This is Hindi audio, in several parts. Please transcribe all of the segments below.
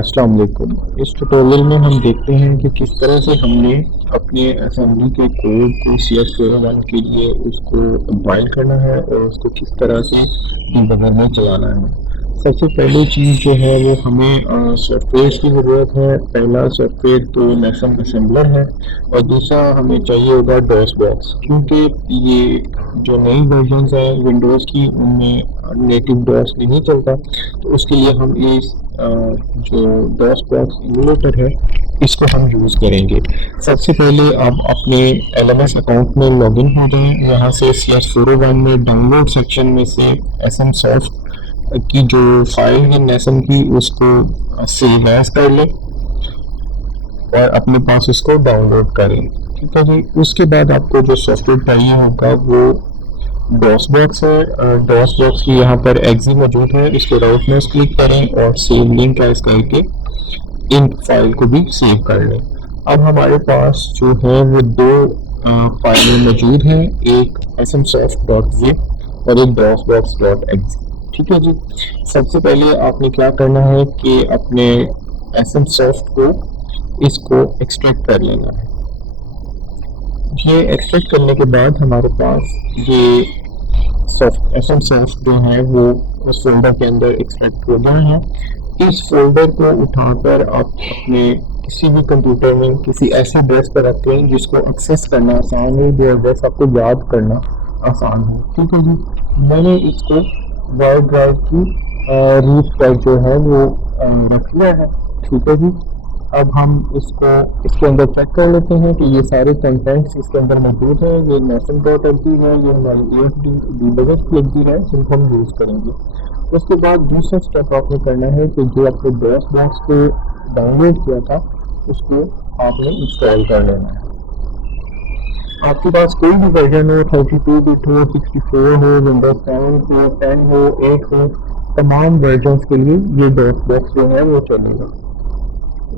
अस्सलाम वालेकुम। इस ट्यूटोरियल में हम देखते हैं कि किस तरह से हमने अपने असेंबली के कोड को CS01 के लिए उसको कंपाइल करना है और उसको किस तरह से डिबगर में चलाना है। सबसे पहली चीज़ जो है वो हमें सॉफ्टवेयर की ज़रूरत है। पहला सॉफ्टवेयर तो NASM असेंबलर है और दूसरा हमें चाहिए होगा डॉसबॉक्स, क्योंकि ये जो नई वर्जन्स हैं विंडोज़ की उनमें नेटिव डॉस नहीं चलता, तो उसके लिए हम इस जो डॉसबॉक्स इमुलेटर है इसको हम यूज़ करेंगे। सबसे पहले आप अपने LMS अकाउंट में लॉगिन हो जाएं, यहाँ से CS401 में डाउनलोड सेक्शन में से SM सॉफ्ट की जो फाइल है NASM की उसको सेव एज कर लें और अपने पास उसको डाउनलोड करें। ठीक है जी। उसके बाद आपको जो सॉफ्टवेयर चाहिए होगा वो डॉसबॉक्स है। डॉसबॉक्स की यहाँ पर एग्जी मौजूद है, इसको राइट माउस क्लिक करें और सेव लिंक एज करके इन फाइल को भी सेव कर लें। अब हमारे पास जो है वो दो फाइलें मौजूद हैं, एक smsoft.zip और एक dosbox.exe। ठीक है जी। सबसे पहले आपने क्या करना है कि अपने smsoft को इसको एक्सट्रैक्ट कर लेना है। ये एक्सट्रैक्ट करने के बाद हमारे पास ये smsoft जो है वो उस फोल्डर के अंदर एक्सट्रैक्ट हो गया है। इस फोल्डर को उठाकर आप अपने किसी भी कंप्यूटर में किसी ऐसे एड्रेस पर रखते हैं जिसको एक्सेस करना आसान हो, जो एड्रेस आपको याद करना आसान हो। ठीक है जी। मैंने इसको वाई ड्राइव की रूट पर जो है वो रख लिया है। ठीक है जी। अब हम इसके अंदर चेक कर लेते हैं कि ये सारे कंटेंट्स इसके अंदर मौजूद हैं। ये nasm.exe है, ये हमारी डिबगर की एग्जी है जिनको हम यूज़ करेंगे। उसके बाद दूसरा स्टेप आपने करना है कि जो आपने डॉसबॉक्स को डाउनलोड किया था उसको आपने इंस्टॉल कर लेना है। आपके पास कोई भी वर्जन हो, 32 बिट हो, 64 हो, विंडोज 7 हो, 10 हो, 8 हो, तमाम वर्जन्स के लिए ये डॉसबॉक्स जो है वो चलेगा।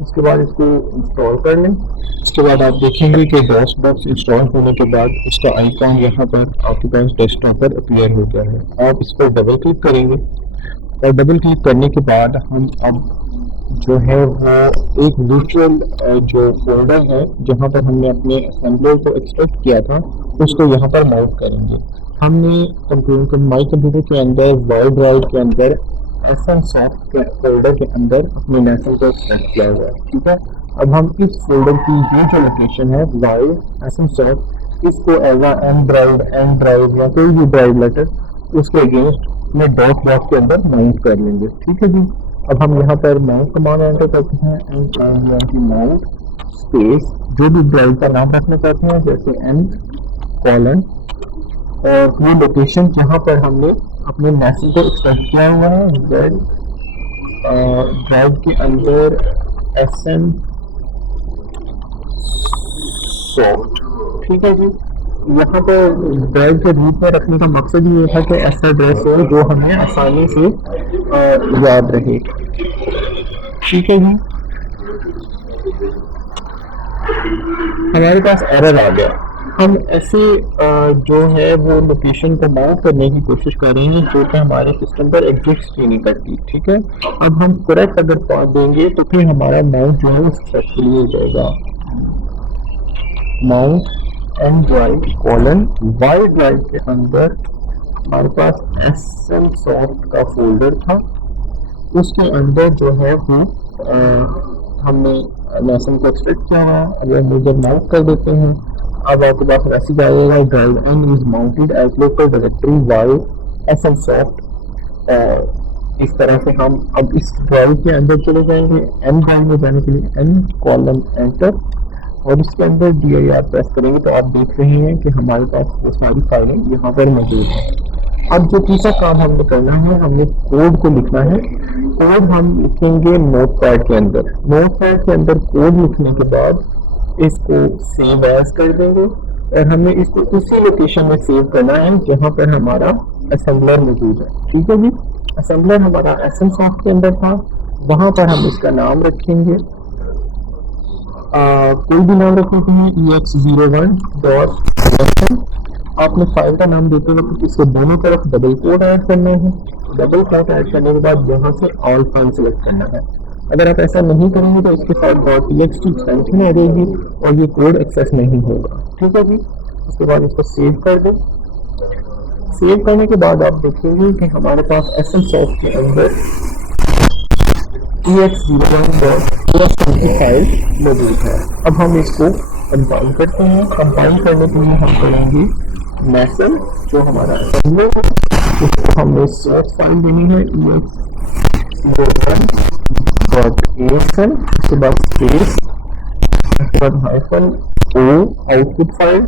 उसके बाद इसको इंस्टॉल कर लें। उसके बाद आप देखेंगे कि डॉसबॉक्स इंस्टॉल होने के बाद उसका आइकॉन यहाँ पर आपके पास डेस्कटॉप पर अपीयर हो गया है। आप इस पर डबल क्लिक करेंगे और डबल क्लिक करने के बाद हम अब जो है वो एक वर्चुअल जो फोल्डर है जहाँ पर हमने अपने असेंबलर को एक्सट्रैक्ट किया था उसको यहाँ पर माउंट करेंगे। हमने माई कंप्यूटर के अंदर वर्ड ड्राइव के अंदर smsoft के फोल्डर के अंदर अपने NASM को एक्सट्रैक्ट किया हुआ है। ठीक है। अब हम इस फोल्डर की ये जो लोकेशन है वाई smsoft, इसको एज एम ड्राइव या कोई भी ड्राइव लेटर उसके अगेंस्ट में डॉट बॉक्स के अंदर माउंट कर लेंगे। ठीक है जी। अब हम यहाँ पर माउंट कमांड एंटर करते हैं, माउंट स्पेस जो भी ड्राइव का नाम रखना चाहते हैं जैसे m कॉलन और ये लोकेशन जहाँ पर हमने अपने NASM को एक्सट्रैक्ट किया हुआ है Z ड्राइव के अंदर SM सॉफ्ट। ठीक है जी। यहाँ पर ड्राइव के रूप में रखने का मकसद ये था कि ऐसा एड्रेस हो जो हमें आसानी से याद रहे। ठीक है जी। हमारे पास एरर आ गया। हम ऐसे जो है वो लोकेशन को माउंट करने की कोशिश कर रहे हैं जो कि हमारे सिस्टम पर एग्जिस्ट ही नहीं करती। ठीक है। अब हम करेक्ट अगर पा देंगे तो फिर हमारा माउंट जो है वो सक्सेसफुली हो जाएगा। Mount M drive colon Y drive के अंदर हमारे पास smsoft का फोल्डर था, उसके अंदर जो है वो हमने NASM को एक्सट्रैक्ट किया हुआ। अगर हम जब माउंट कर देते हैं अब आपके पास मैसेज आएगा drive N is mounted as local directory Y smsoft। इस तरह से हम अब इस ड्राइव के अंदर चले जाएंगे। एम ड्राइव में जाने के लिए एन कॉलन एंटर और इसके अंदर dir प्रेस करेंगे तो आप देख रहे हैं कि हमारे पास वो सारी फाइलें यहाँ पर मौजूद हैं। अब जो तीसरा काम हमने करना है, हमने कोड को लिखना है। कोड हम लिखेंगे नोटपैड के अंदर। नोटपैड के अंदर कोड लिखने के बाद इसको सेव एज कर देंगे और हमें इसको उसी लोकेशन में सेव करना है जहाँ पर हमारा असेंबलर मौजूद है। ठीक है जी। असेंबलर हमारा smsoft के अंदर था, वहाँ पर हम इसका नाम रखेंगे कोई भी नाम रख सकते हैं ex01.sm। आपने फाइल का नाम देते वक्त इसके दोनों तरफ डबल कोट ऐड करना है। डबल कोट ऐड करने के बाद यहाँ से ऑल फाइल सेलेक्ट करना है। अगर आप ऐसा नहीं करेंगे तो इसके साथ .txt एक्सटेंशन आ जाएगी और ये कोड एक्सेस नहीं होगा। ठीक है जी। उसके बाद इसको सेव कर दें। सेव करने के बाद आप देखेंगे कि हमारे पास NASM सॉफ्ट के अंदर ex01.osm की फाइल मौजूद है। अब हम इसको कंपाइल करते हैं। कंपाइल करने के लिए हम करेंगे NASM जो हमारा assembler है, उसको हमने सोर्स फाइल देनी है ex01.asm, उसके बाद स्पेस, उसके बाद हाइफन ओ आउटपुट फाइल,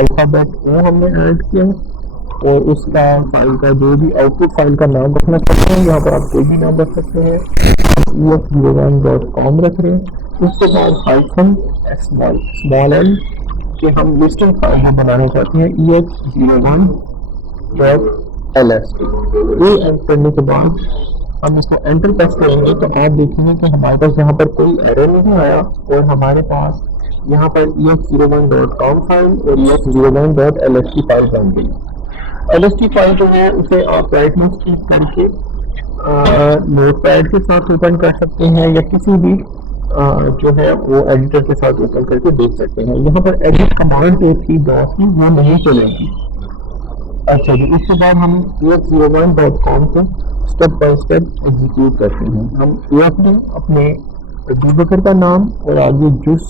अल्फाबेट ओ हमने ऐड किया और उसका फाइल का जो भी आउटपुट फाइल का नाम रखना चाहते हैं, यहाँ पर आप कोई भी नाम रख सकते हैं, ex01.com रख रहे हैं। उसके बाद हाइफन स्मॉल एल कि हम लिस्टिंग फाइल बनाना चाहते हैं ex01.ls। ये एंटर करने के बाद हम इसको एंटर प्रेस करेंगे तो आप देखेंगे कि हमारे पास यहाँ पर कोई एरर नहीं आया और हमारे पास यहाँ पर ex01.com फाइल और ex01.ls की फाइल बन गई। ls की फाइल जो है उसे आप राइट माउस क्लिक करके नोटपैड के साथ ओपन कर सकते हैं या किसी भी जो है वो एडिटर के साथ ओपन करके देख सकते हैं। यहाँ पर एडिट कमांड जो थी डॉस की वो नहीं चलेगी। अच्छा जी, उसके बाद हम ex01.com को स्टेप बाय स्टेप एग्जीक्यूट करते हैं। हम अपने डिबगर का नाम और आगे जिस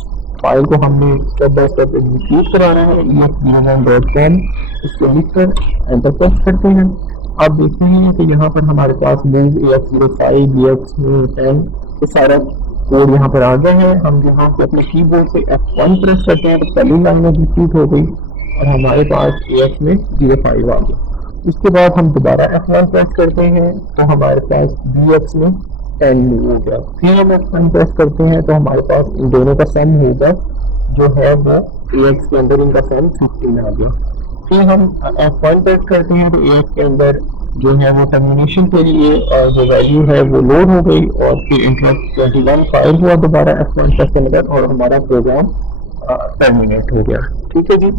फाइल को हमने स्टेप बाय स्टेप एग्जीक्यूट कराना है ex01.com इसको लिखकर एंटर प्रेस करते हैं। आप देखते हैं कि यहाँ पर हमारे पास मूव ex05 ex10 ये सारा कोड यहाँ पर आ गया है। हम यहाँ से अपने कीबोर्ड से F1 प्रेस करते हैं तो पहली लाइन एग्जीक्यूट हो गई और हमारे पास ex में 05 आ गया। उसके बाद हम दोबारा F1 प्रेस करते हैं तो हमारे पास bx में 10 मूव हो गया। फिर हम F1 प्रेस करते हैं तो हमारे पास इन दोनों का सम होगा जो है वो ax के अंदर इनका सम 15 आ गया। फिर हम F1 प्रेस करते हैं तो ax के अंदर जो है वो टर्मिनेशन के लिए जो वैल्यू है वो लोड हो गई और फिर इंटरप्ट 21 फायर हुआ दोबारा F1 प्रेस करने के बाद और हमारा प्रोग्राम टर्मिनेट हो गया। ठीक है जी।